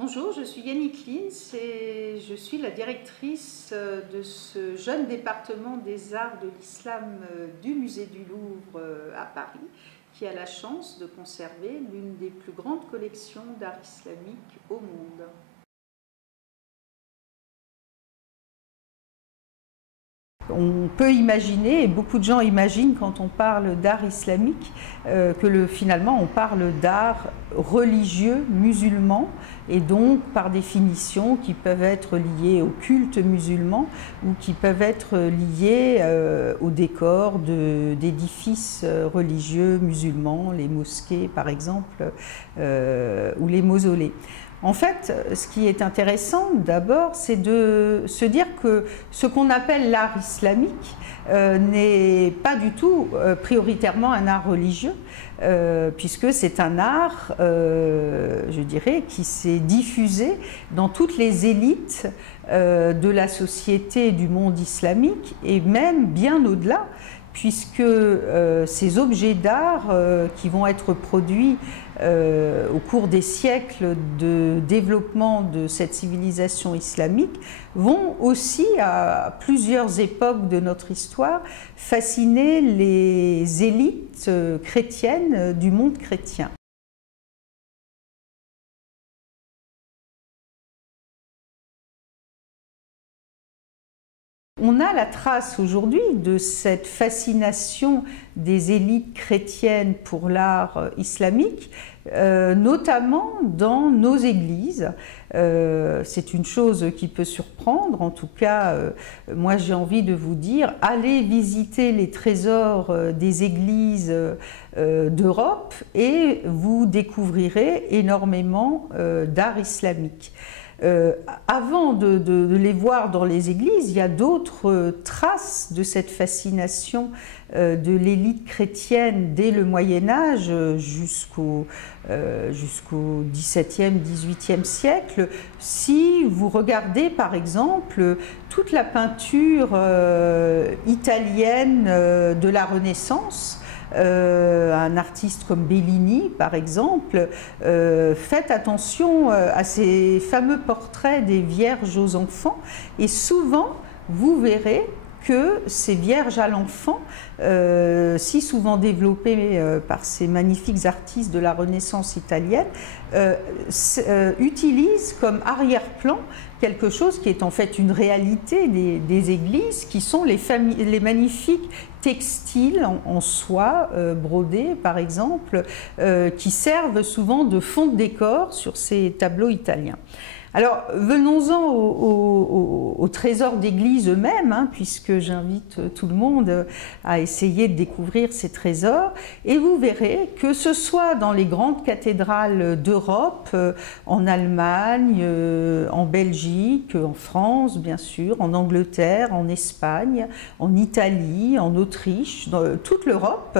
Bonjour, je suis Yannick Lins et je suis la directrice de ce jeune département des arts de l'islam du musée du Louvre à Paris, qui a la chance de conserver l'une des plus grandes collections d'art islamique au monde. On peut imaginer, et beaucoup de gens imaginent quand on parle d'art islamique, finalement on parle d'art religieux musulman, et donc par définition qui peuvent être liés au culte musulman ou qui peuvent être liés au décor d'édifices religieux musulmans, les mosquées par exemple, ou les mausolées. En fait, ce qui est intéressant d'abord, c'est de se dire que ce qu'on appelle l'art islamique n'est pas du tout prioritairement un art religieux, puisque c'est un art, je dirais, qui s'est diffusé dans toutes les élites de la société et du monde islamique, et même bien au-delà, puisque ces objets d'art qui vont être produits au cours des siècles de développement de cette civilisation islamique vont aussi, à plusieurs époques de notre histoire, fasciner les élites chrétiennes du monde chrétien. On a la trace aujourd'hui de cette fascination des élites chrétiennes pour l'art islamique, notamment dans nos églises. C'est une chose qui peut surprendre, en tout cas, moi j'ai envie de vous dire, allez visiter les trésors des églises d'Europe et vous découvrirez énormément d'art islamique. Avant de les voir dans les églises, il y a d'autres traces de cette fascination de l'élite chrétienne dès le Moyen-Âge jusqu'au XVIIe, XVIIIe siècle. Si vous regardez par exemple toute la peinture italienne de la Renaissance, un artiste comme Bellini par exemple, faites attention à ces fameux portraits des vierges aux enfants, et souvent vous verrez que ces vierges à l'enfant, si souvent développées par ces magnifiques artistes de la Renaissance italienne, utilisent comme arrière-plan quelque chose qui est en fait une réalité des églises, qui sont les magnifiques textiles en soie brodés par exemple, qui servent souvent de fond de décor sur ces tableaux italiens. Alors venons-en aux trésors d'église eux-mêmes, hein, puisque j'invite tout le monde à essayer de découvrir ces trésors, et vous verrez que ce soit dans les grandes cathédrales d'Europe, en Allemagne, en Belgique, en France bien sûr, en Angleterre, en Espagne, en Italie, en Autriche, toute l'Europe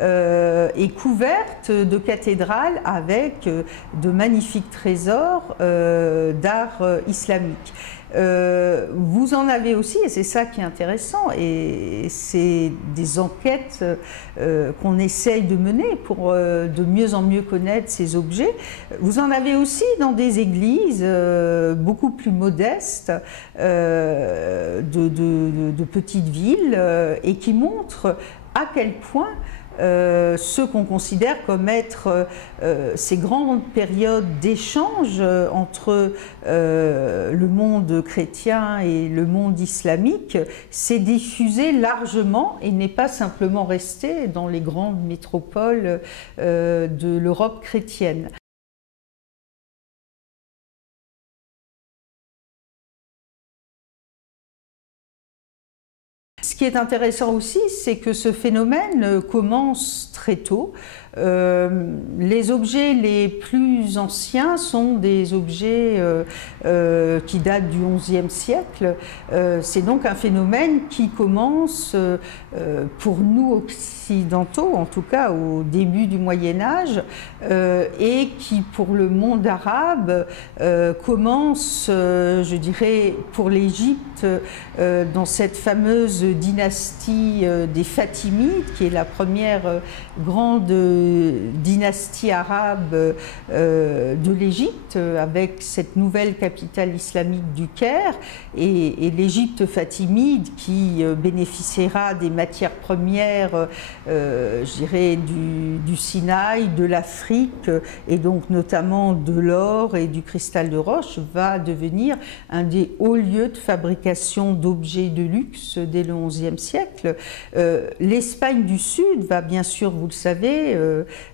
est couverte de cathédrales avec de magnifiques trésors d'art islamique. Vous en avez aussi, et c'est ça qui est intéressant, et c'est des enquêtes qu'on essaye de mener pour de mieux en mieux connaître ces objets. Vous en avez aussi dans des églises beaucoup plus modestes de petites villes, et qui montrent à quel point ce qu'on considère comme être ces grandes périodes d'échange entre le monde chrétien et le monde islamique s'est diffusé largement et n'est pas simplement resté dans les grandes métropoles de l'Europe chrétienne. Ce qui est intéressant aussi, c'est que ce phénomène commence très tôt. Les objets les plus anciens sont des objets qui datent du XIe siècle. C'est donc un phénomène qui commence, pour nous occidentaux, en tout cas au début du Moyen-Âge, et qui pour le monde arabe commence, je dirais, pour l'Égypte, dans cette fameuse dynastie des Fatimides, qui est la première grande dynastie arabe de l'Égypte, avec cette nouvelle capitale islamique du Caire, et l'Égypte fatimide qui bénéficiera des matières premières, je dirais, du Sinaï, de l'Afrique, et donc notamment de l'or et du cristal de roche, va devenir un des hauts lieux de fabrication d'objets de luxe dès le XIe siècle. L'Espagne du Sud va, bien sûr, vous le savez,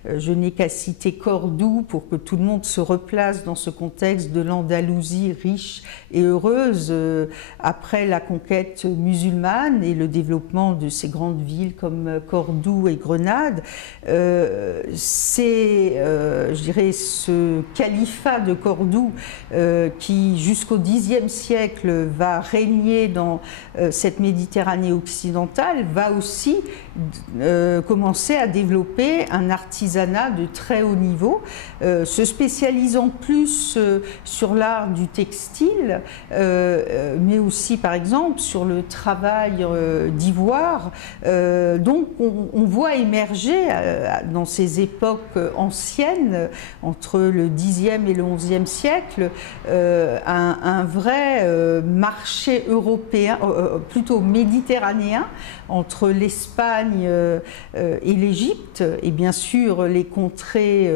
je n'ai qu'à citer Cordoue pour que tout le monde se replace dans ce contexte de l'Andalousie riche et heureuse après la conquête musulmane et le développement de ces grandes villes comme Cordoue et Grenade. C'est, je dirais, ce califat de Cordoue qui, jusqu'au Xe siècle, va régner dans cette Méditerranée occidentale, va aussi commencer à développer un artisanat de très haut niveau, se spécialisant plus sur l'art du textile, mais aussi par exemple sur le travail d'ivoire. Donc on voit émerger dans ces époques anciennes, entre le Xe et le XIe siècle, un vrai marché européen, plutôt méditerranéen, entre l'Espagne et l'Égypte, et bien sûr les contrées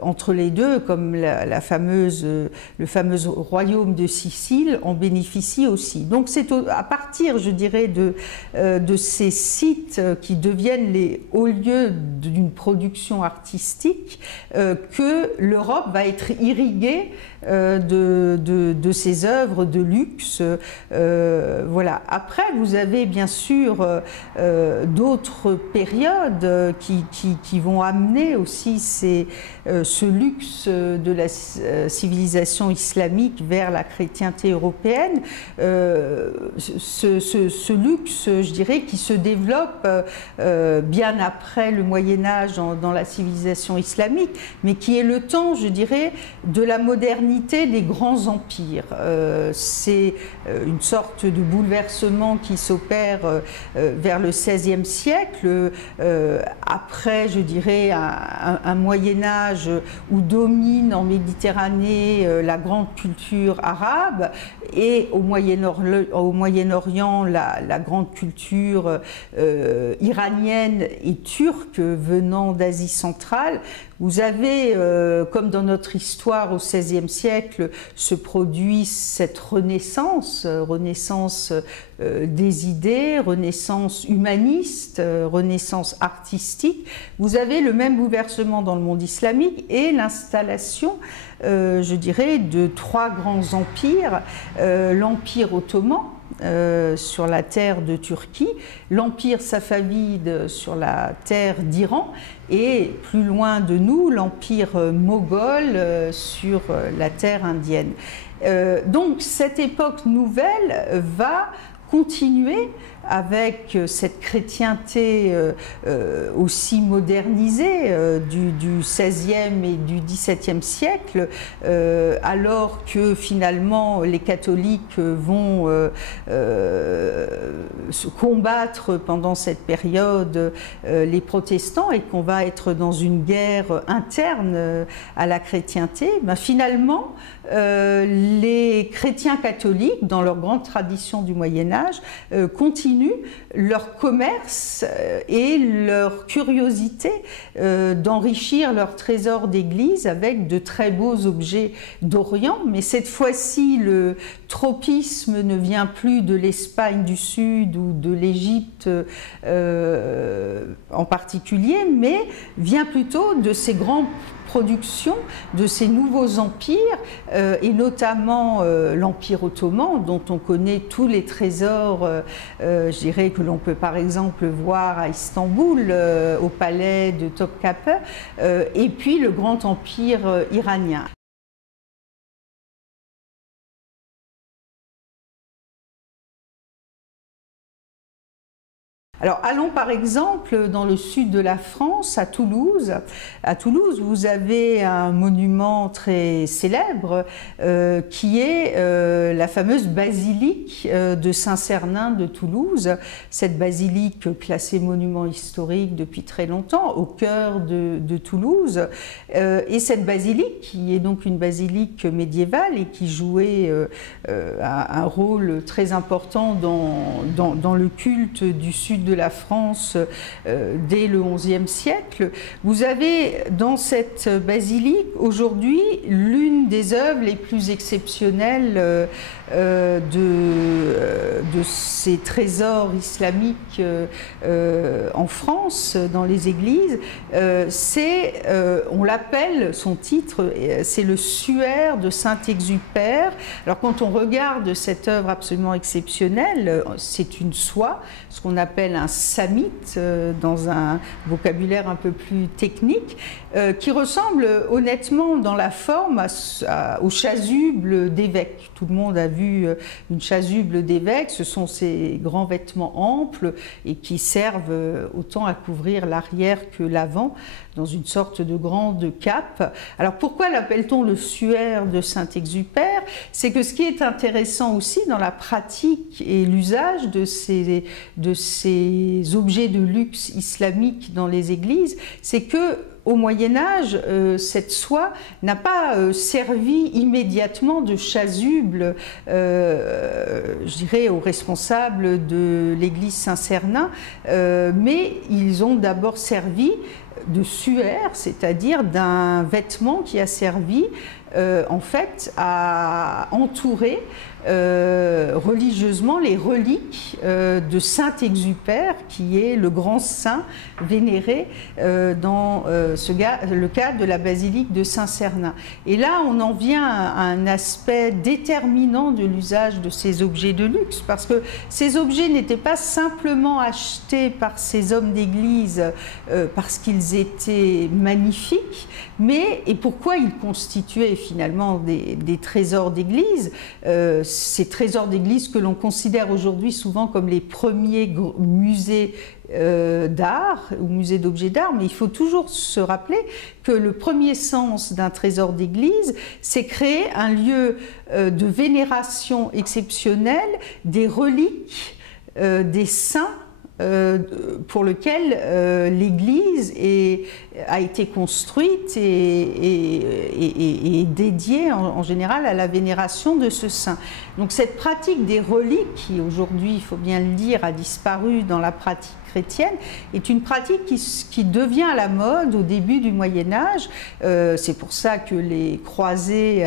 entre les deux, comme le fameux royaume de Sicile en bénéficie aussi. Donc c'est à partir, je dirais, de ces sites qui deviennent les hauts lieux d'une production artistique que l'Europe va être irriguée de ces œuvres de luxe. Voilà. Après, vous avez bien sûr d'autres périodes qui vont amener aussi ce luxe de la civilisation islamique vers la chrétienté européenne. Ce luxe, je dirais, qui se développe bien après le Moyen-Âge dans la civilisation islamique, mais qui est le temps, je dirais, de la modernité des grands empires. C'est une sorte de bouleversement qui s'opère vers le XVIe siècle, après, je dirais, un Moyen-Âge où domine en Méditerranée la grande culture arabe, et au Moyen-Orient la grande culture iranienne et turque venant d'Asie centrale. Vous avez, comme dans notre histoire au XVIe siècle, se produit cette renaissance des idées, renaissance humaniste, renaissance artistique. Vous avez le même bouleversement dans le monde islamique et l'installation, je dirais, de trois grands empires. L'Empire ottoman, sur la terre de Turquie, l'Empire safavide sur la terre d'Iran, et plus loin de nous, l'Empire moghol sur la terre indienne. Donc cette époque nouvelle va continuer avec cette chrétienté aussi modernisée du XVIe et du XVIIe siècle, alors que finalement les catholiques vont se combattre pendant cette période les protestants, et qu'on va être dans une guerre interne à la chrétienté. Ben, finalement, les chrétiens catholiques, dans leur grande tradition du Moyen-Âge, continuent leur commerce et leur curiosité d'enrichir leur trésor d'église avec de très beaux objets d'Orient. Mais cette fois-ci, le tropisme ne vient plus de l'Espagne du Sud ou de l'Égypte en particulier, mais vient plutôt de ces grands production de ces nouveaux empires, et notamment l'Empire ottoman, dont on connaît tous les trésors, je dirais, que l'on peut par exemple voir à Istanbul, au palais de Topkapı, et puis le grand empire iranien. Alors allons par exemple dans le sud de la France, à Toulouse. À Toulouse, vous avez un monument très célèbre qui est la fameuse basilique de Saint-Cernin de Toulouse. Cette basilique classée monument historique depuis très longtemps, au cœur de Toulouse. Et cette basilique, qui est donc une basilique médiévale et qui jouait un rôle très important dans le culte du sud de la France dès le XIe siècle. Vous avez dans cette basilique aujourd'hui l'une des œuvres les plus exceptionnelles de ces trésors islamiques en France, dans les églises. On l'appelle, son titre, c'est le Suaire de Saint-Exupère. Alors quand on regarde cette œuvre absolument exceptionnelle, c'est une soie, ce qu'on appelle un samite dans un vocabulaire un peu plus technique, qui ressemble honnêtement dans la forme au chasuble d'évêque. Tout le monde a vu une chasuble d'évêque, ce sont ces grands vêtements amples et qui servent autant à couvrir l'arrière que l'avant, dans une sorte de grande cape. Alors pourquoi l'appelle-t-on le Suaire de Saint-Exupère? C'est que ce qui est intéressant aussi dans la pratique et l'usage de ces objets de luxe islamiques dans les églises, c'est que au Moyen-Âge, cette soie n'a pas servi immédiatement de chasuble, je dirais, aux responsables de l'église Saint-Cernin, mais ils ont d'abord servi de suaire, c'est-à-dire d'un vêtement qui a servi en fait à entourer religieusement les reliques de Saint-Exupère, qui est le grand saint vénéré dans le cadre de la basilique de Saint-Cernin. Et là, on en vient à un aspect déterminant de l'usage de ces objets de luxe, parce que ces objets n'étaient pas simplement achetés par ces hommes d'église parce qu'ils étaient magnifiques, mais, et pourquoi ils constituaient finalement des trésors d'église, ces trésors d'église que l'on considère aujourd'hui souvent comme les premiers musées d'art ou musées d'objets d'art, mais il faut toujours se rappeler que le premier sens d'un trésor d'église, c'est créer un lieu de vénération exceptionnelle des reliques des saints pour lequel l'Église a été construite et dédiée en général à la vénération de ce saint. Donc cette pratique des reliques, qui aujourd'hui, il faut bien le dire, a disparu dans la pratique chrétienne, est une pratique qui devient à la mode au début du Moyen-Âge. C'est pour ça que les croisés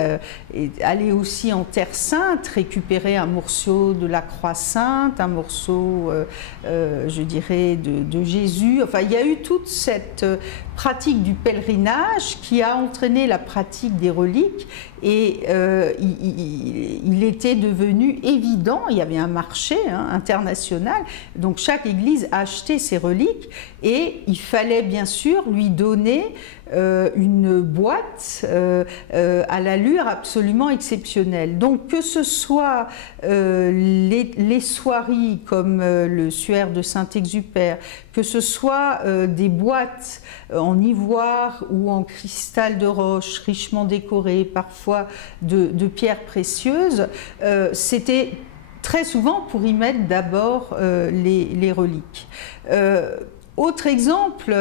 allaient aussi en Terre Sainte, récupérer un morceau de la Croix Sainte, un morceau, je dirais, de Jésus. Enfin, il y a eu toute cette pratique du pèlerinage qui a entraîné la pratique des reliques, et il était devenu évident, il y avait un marché international, donc chaque église achetait ses reliques et il fallait bien sûr lui donner une boîte à l'allure absolument exceptionnelle. Donc que ce soit les soieries comme le Suaire de Saint-Exupère, que ce soit des boîtes en ivoire ou en cristal de roche richement décorées, parfois de pierres précieuses, c'était très souvent pour y mettre d'abord les reliques. Autre exemple,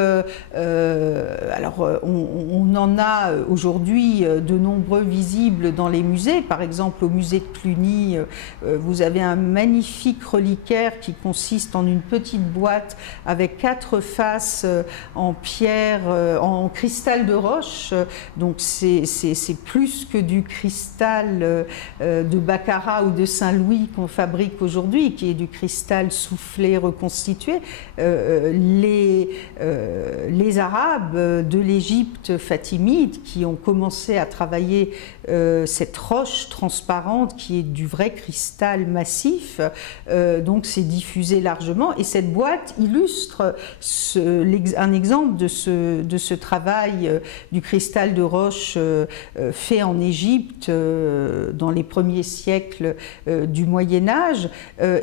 alors on en a aujourd'hui de nombreux visibles dans les musées. Par exemple, au musée de Cluny, vous avez un magnifique reliquaire qui consiste en une petite boîte avec 4 faces en pierre, en cristal de roche. Donc c'est plus que du cristal de Baccarat ou de Saint-Louis qu'on fabrique aujourd'hui, qui est du cristal soufflé, reconstitué. les Arabes de l'Égypte fatimide qui ont commencé à travailler cette roche transparente qui est du vrai cristal massif, donc c'est diffusé largement, et cette boîte illustre un exemple de ce travail du cristal de roche fait en Égypte dans les premiers siècles du Moyen-Âge,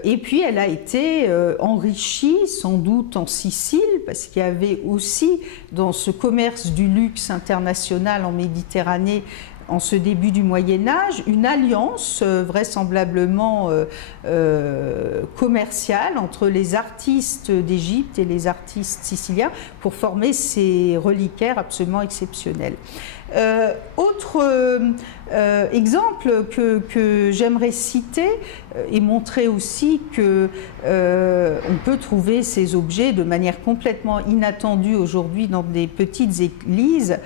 et puis elle a été enrichie sans doute en Sicile, parce qu'il y avait aussi dans ce commerce du luxe international en Méditerranée en ce début du Moyen-Âge, une alliance vraisemblablement commerciale entre les artistes d'Égypte et les artistes siciliens pour former ces reliquaires absolument exceptionnels. Autre exemple que j'aimerais citer et montrer aussi que on peut trouver ces objets de manière complètement inattendue aujourd'hui dans des petites églises.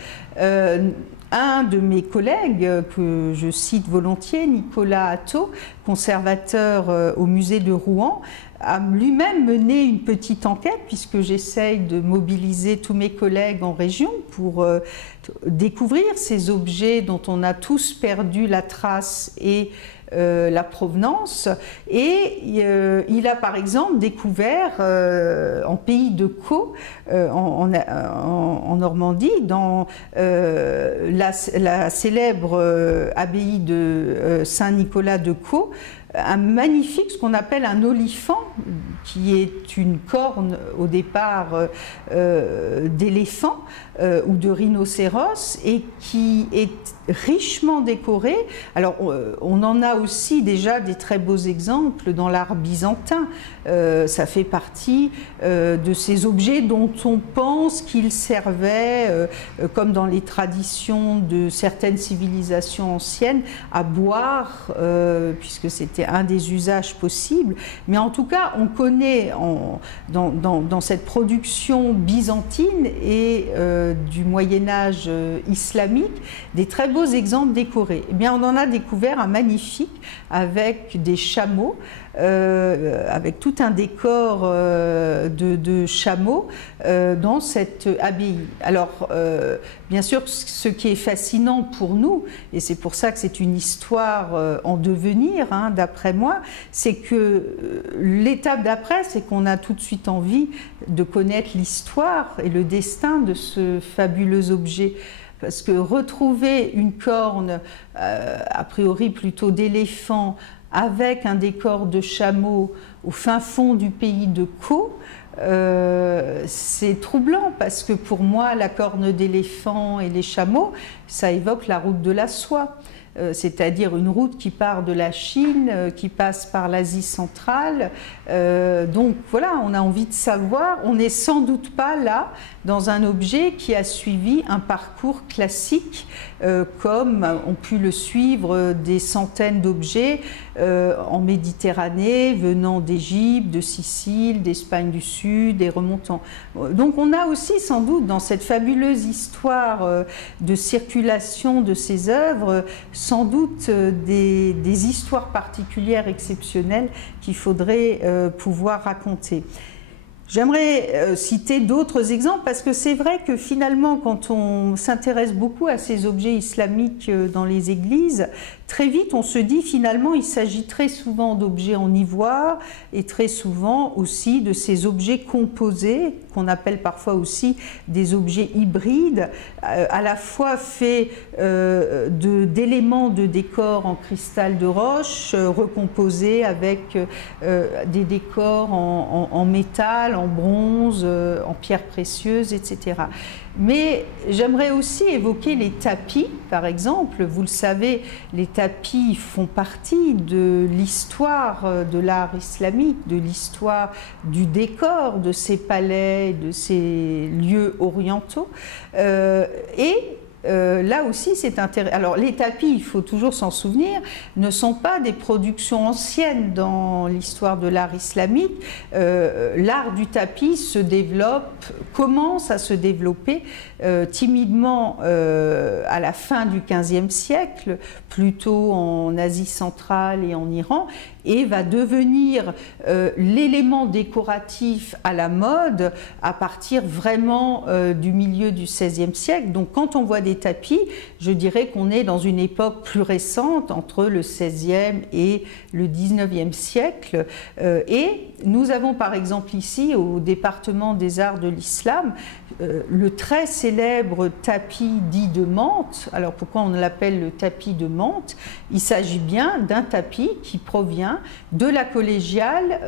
Un de mes collègues, que je cite volontiers, Nicolas Atto, conservateur au musée de Rouen, a lui-même mené une petite enquête, puisque j'essaye de mobiliser tous mes collègues en région pour découvrir ces objets dont on a tous perdu la trace et la provenance, et il a par exemple découvert en pays de Caux, en Normandie, dans la célèbre abbaye de Saint-Nicolas de Caux, un magnifique, ce qu'on appelle un olifant, qui est une corne au départ d'éléphant ou de rhinocéros, et qui est richement décoré. Alors on en a aussi déjà des très beaux exemples dans l'art byzantin. Ça fait partie de ces objets dont on pense qu'ils servaient, comme dans les traditions de certaines civilisations anciennes, à boire, puisque c'était un des usages possibles. Mais en tout cas, on connaît dans cette production byzantine et du Moyen-Âge islamique des très beaux exemples décorés. Eh bien, on en a découvert un magnifique avec des chameaux, avec tout un décor de chameaux dans cette abbaye. Alors, bien sûr, ce qui est fascinant pour nous, et c'est pour ça que c'est une histoire en devenir, hein, d'après moi, c'est que l'étape d'après, c'est qu'on a tout de suite envie de connaître l'histoire et le destin de ce fabuleux objet. Parce que retrouver une corne, a priori plutôt d'éléphant, avec un décor de chameau au fin fond du pays de Caux, c'est troublant, parce que pour moi, la corne d'éléphant et les chameaux, ça évoque la route de la soie. C'est-à-dire une route qui part de la Chine, qui passe par l'Asie centrale. Donc voilà, on a envie de savoir, on n'est sans doute pas là dans un objet qui a suivi un parcours classique, comme ont pu le suivre des centaines d'objets en Méditerranée, venant d'Égypte, de Sicile, d'Espagne du Sud et remontant. Donc on a aussi sans doute dans cette fabuleuse histoire de circulation de ces œuvres, sans doute des histoires particulières, exceptionnelles, qu'il faudrait pouvoir raconter. J'aimerais citer d'autres exemples, parce que c'est vrai que finalement, quand on s'intéresse beaucoup à ces objets islamiques dans les églises, très vite on se dit finalement il s'agit très souvent d'objets en ivoire et très souvent aussi de ces objets composés, qu'on appelle parfois aussi des objets hybrides, à la fois faits d'éléments de décor en cristal de roche, recomposés avec des décors en métal, en bronze, en pierres précieuses, etc. Mais j'aimerais aussi évoquer les tapis, par exemple. Vous le savez, les tapis font partie de l'histoire de l'art islamique, de l'histoire du décor de ces palais, de ces lieux orientaux. Et là aussi c'est intéressant. Alors les tapis, il faut toujours s'en souvenir, ne sont pas des productions anciennes dans l'histoire de l'art islamique. L'art du tapis se développe, commence à se développer timidement à la fin du XVe siècle, plutôt en Asie centrale et en Iran, et va devenir l'élément décoratif à la mode à partir vraiment du milieu du XVIe siècle. Donc quand on voit des tapis, je dirais qu'on est dans une époque plus récente, entre le XVIe et le XIXe siècle. Et nous avons par exemple ici, au département des arts de l'islam, le très célèbre tapis dit de Mantes. Alors pourquoi on l'appelle le tapis de Mantes? Il s'agit bien d'un tapis qui provient de la collégiale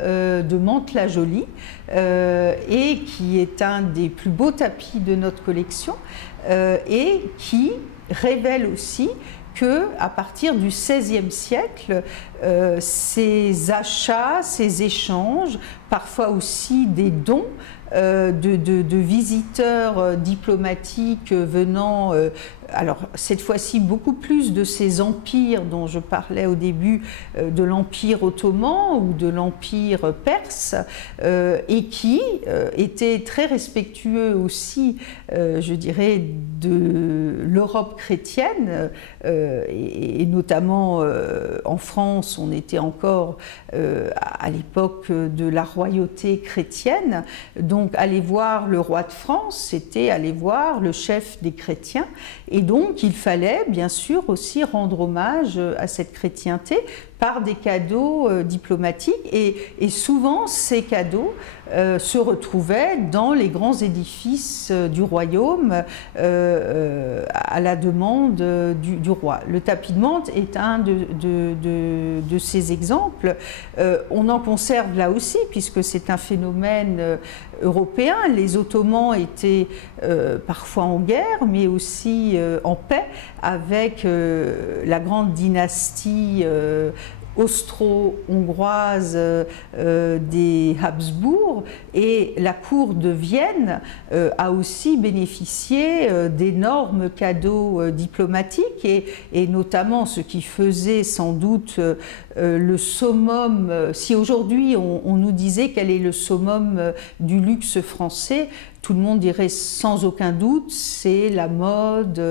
de Mantes-la-Jolie et qui est un des plus beaux tapis de notre collection et qui révèle aussi qu'à partir du XVIe siècle, ces achats, ces échanges, parfois aussi des dons de visiteurs diplomatiques venant, alors cette fois-ci beaucoup plus de ces empires dont je parlais au début, de l'empire ottoman ou de l'empire perse, et qui étaient très respectueux aussi, je dirais, de l'Europe chrétienne, et notamment en France, on était encore à l'époque de la royauté chrétienne. Donc aller voir le roi de France, c'était aller voir le chef des chrétiens, et donc il fallait bien sûr aussi rendre hommage à cette chrétienté par des cadeaux diplomatiques, et souvent ces cadeaux se retrouvaient dans les grands édifices du royaume à la demande du roi. Le tapis de Mantes est un de ces exemples. On en conserve là aussi, puisque c'est un phénomène européen. Les Ottomans étaient parfois en guerre, mais aussi en paix avec la grande dynastie austro-hongroise des Habsbourg, et la cour de Vienne a aussi bénéficié d'énormes cadeaux diplomatiques, et notamment ce qui faisait sans doute le summum. Si aujourd'hui on nous disait quel est le summum du luxe français, tout le monde dirait sans aucun doute, c'est la mode,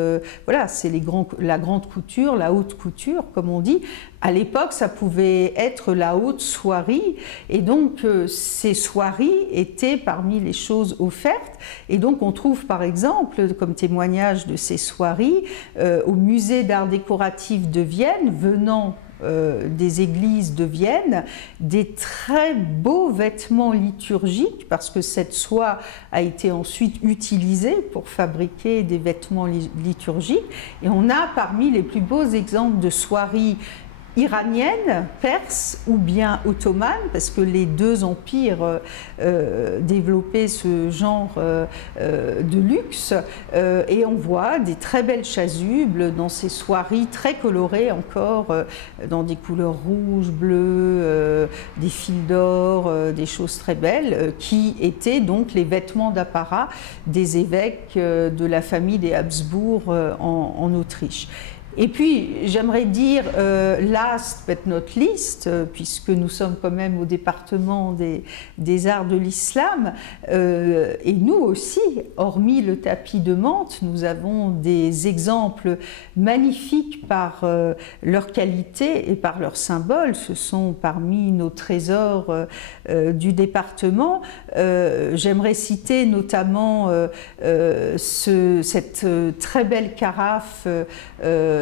voilà, c'est la grande couture, la haute couture, comme on dit. À l'époque, ça pouvait être la haute soierie, et donc ces soieries étaient parmi les choses offertes. Et donc on trouve par exemple, comme témoignage de ces soieries, au musée d'art décoratif de Vienne, venant des églises de Vienne, des très beaux vêtements liturgiques, parce que cette soie a été ensuite utilisée pour fabriquer des vêtements liturgiques. Et on a parmi les plus beaux exemples de soieries iranienne, perse ou bien ottomane, parce que les deux empires développaient ce genre de luxe, et on voit des très belles chasubles dans ces soieries très colorées encore, dans des couleurs rouges, bleues, des fils d'or, des choses très belles, qui étaient donc les vêtements d'apparat des évêques de la famille des Habsbourg en Autriche. Et puis, j'aimerais dire, last but not least, puisque nous sommes quand même au département des arts de l'islam, et nous aussi, hormis le tapis de Mantes, nous avons des exemples magnifiques par leur qualité et par leur symbole. Ce sont parmi nos trésors du département. J'aimerais citer notamment cette très belle carafe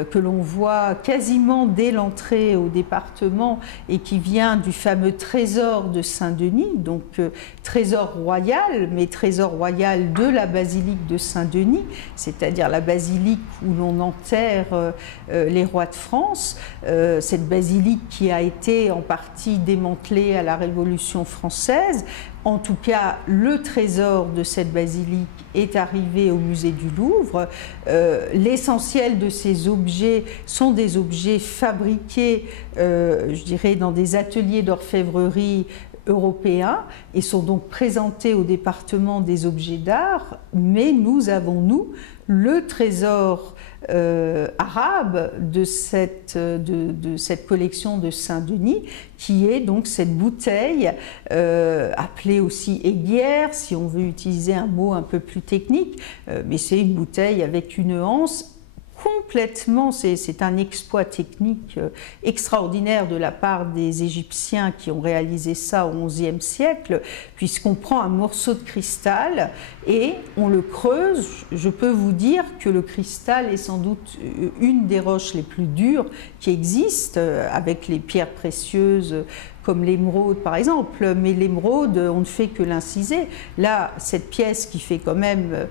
que l'on voit quasiment dès l'entrée au département, et qui vient du fameux trésor de Saint-Denis, donc trésor royal, mais trésor royal de la basilique de Saint-Denis, c'est-à-dire la basilique où l'on enterre les rois de France, cette basilique qui a été en partie démantelée à la Révolution française. En tout cas, le trésor de cette basilique est arrivé au musée du Louvre. L'essentiel de ces objets sont des objets fabriqués, je dirais, dans des ateliers d'orfèvrerie européens et sont donc présentés au département des objets d'art, mais nous avons, nous, le trésor arabe de cette collection de Saint-Denis, qui est donc cette bouteille, appelée aussi aiguière, si on veut utiliser un mot un peu plus technique, mais c'est une bouteille avec une anse complètement, c'est un exploit technique extraordinaire de la part des Égyptiens qui ont réalisé ça au XIe siècle, puisqu'on prend un morceau de cristal et on le creuse. Je peux vous dire que le cristal est sans doute une des roches les plus dures qui existent, avec les pierres précieuses comme l'émeraude par exemple, mais l'émeraude, on ne fait que l'inciser. Là, cette pièce qui fait quand même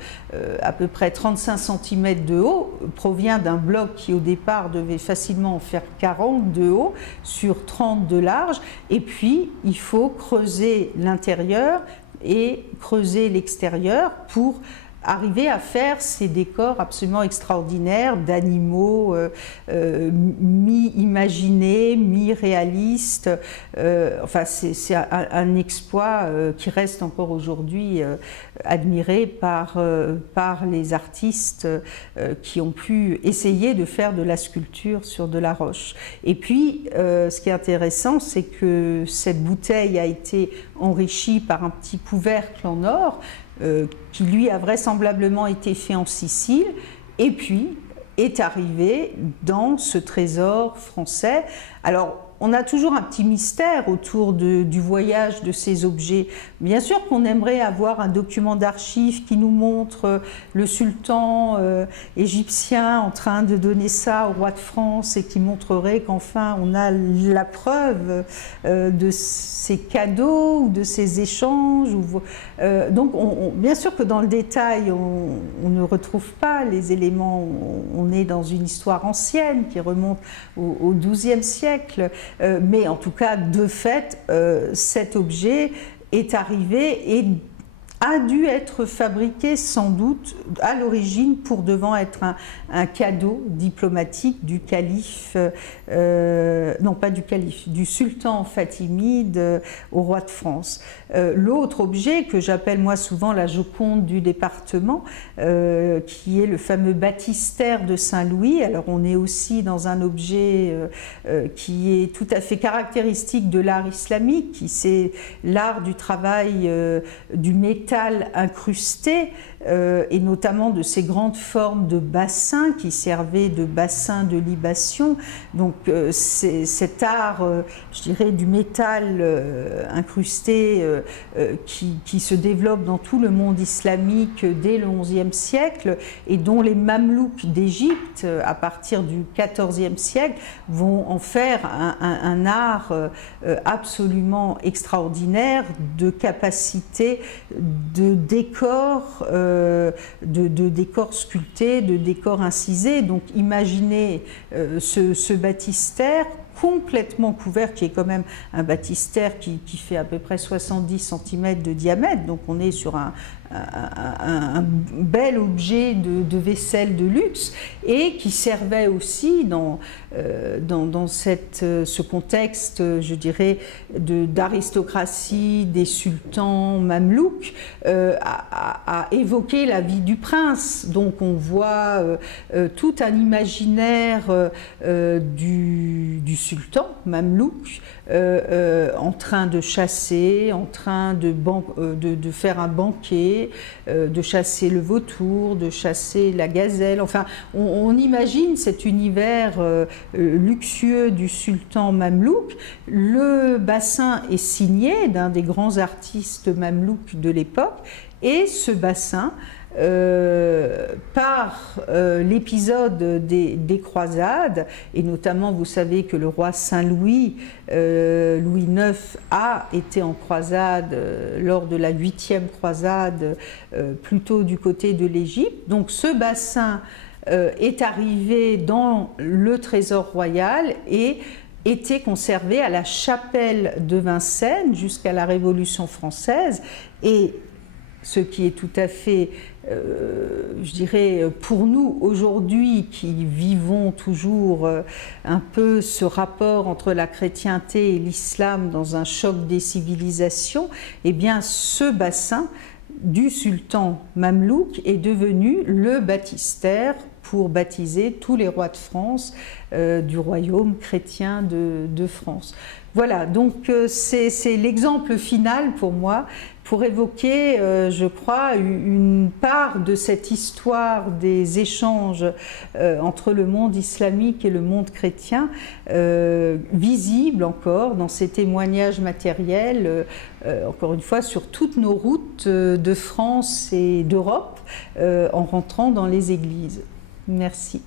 à peu près 35 cm de haut provient d'un bloc qui au départ devait facilement en faire 40 de haut sur 30 de large, et puis il faut creuser l'intérieur et creuser l'extérieur pour arriver à faire ces décors absolument extraordinaires d'animaux mi-imaginés, mi-réalistes. Enfin, c'est un exploit qui reste encore aujourd'hui admiré par les artistes qui ont pu essayer de faire de la sculpture sur de la roche. Et puis, ce qui est intéressant, c'est que cette bouteille a été enrichie par un petit couvercle en or, qui lui a vraisemblablement été fait en Sicile, et puis est arrivé dans ce trésor français. Alors, on a toujours un petit mystère autour du voyage de ces objets. Bien sûr qu'on aimerait avoir un document d'archives qui nous montre le sultan égyptien en train de donner ça au roi de France et qui montrerait qu'enfin on a la preuve de ces cadeaux ou de ces échanges. Donc bien sûr que dans le détail on ne retrouve pas les éléments, on est dans une histoire ancienne qui remonte au XIIe siècle. Mais en tout cas, de fait, cet objet est arrivé et a dû être fabriqué sans doute à l'origine pour devant être un cadeau diplomatique du calife, non pas du calife, du sultan fatimide au roi de France. L'autre objet que j'appelle moi souvent la Joconde du département, qui est le fameux baptistère de Saint-Louis. Alors on est aussi dans un objet qui est tout à fait caractéristique de l'art islamique, qui c'est l'art du travail du métal incrusté, et notamment de ces grandes formes de bassins qui servaient de bassins de libation. Donc c'est cet art, je dirais, du métal incrusté qui se développe dans tout le monde islamique dès le XIe siècle et dont les Mamelouks d'Égypte, à partir du XIVe siècle, vont en faire un art absolument extraordinaire de capacité de décors, de décors sculptés, de décors incisés. Donc imaginez ce baptistère complètement couvert, qui est quand même un baptistère qui fait à peu près 70 cm de diamètre, donc on est sur un bel objet de vaisselle de luxe, et qui servait aussi dans ce contexte, je dirais, d'aristocratie des sultans mamelouks, à évoquer la vie du prince. Donc on voit tout un imaginaire du sultan mamelouk en train de chasser, en train de faire un banquet, de chasser le vautour, de chasser la gazelle. Enfin, on imagine cet univers luxueux du sultan mamelouk. Le bassin est signé d'un des grands artistes mamelouks de l'époque, et ce bassin, par l'épisode des croisades, et notamment vous savez que le roi Saint-Louis, Louis IX, a été en croisade lors de la 8e croisade, plutôt du côté de l'Égypte. Donc ce bassin est arrivé dans le trésor royal et était conservé à la chapelle de Vincennes jusqu'à la Révolution française, et ce qui est tout à fait, je dirais, pour nous aujourd'hui qui vivons toujours un peu ce rapport entre la chrétienté et l'islam dans un choc des civilisations, eh bien ce bassin du sultan mamelouk est devenu le baptistère pour baptiser tous les rois de France, du royaume chrétien de France. Voilà, donc c'est l'exemple final pour moi, pour évoquer, je crois, une part de cette histoire des échanges entre le monde islamique et le monde chrétien, visible encore dans ces témoignages matériels, encore une fois, sur toutes nos routes de France et d'Europe, en rentrant dans les églises. Merci.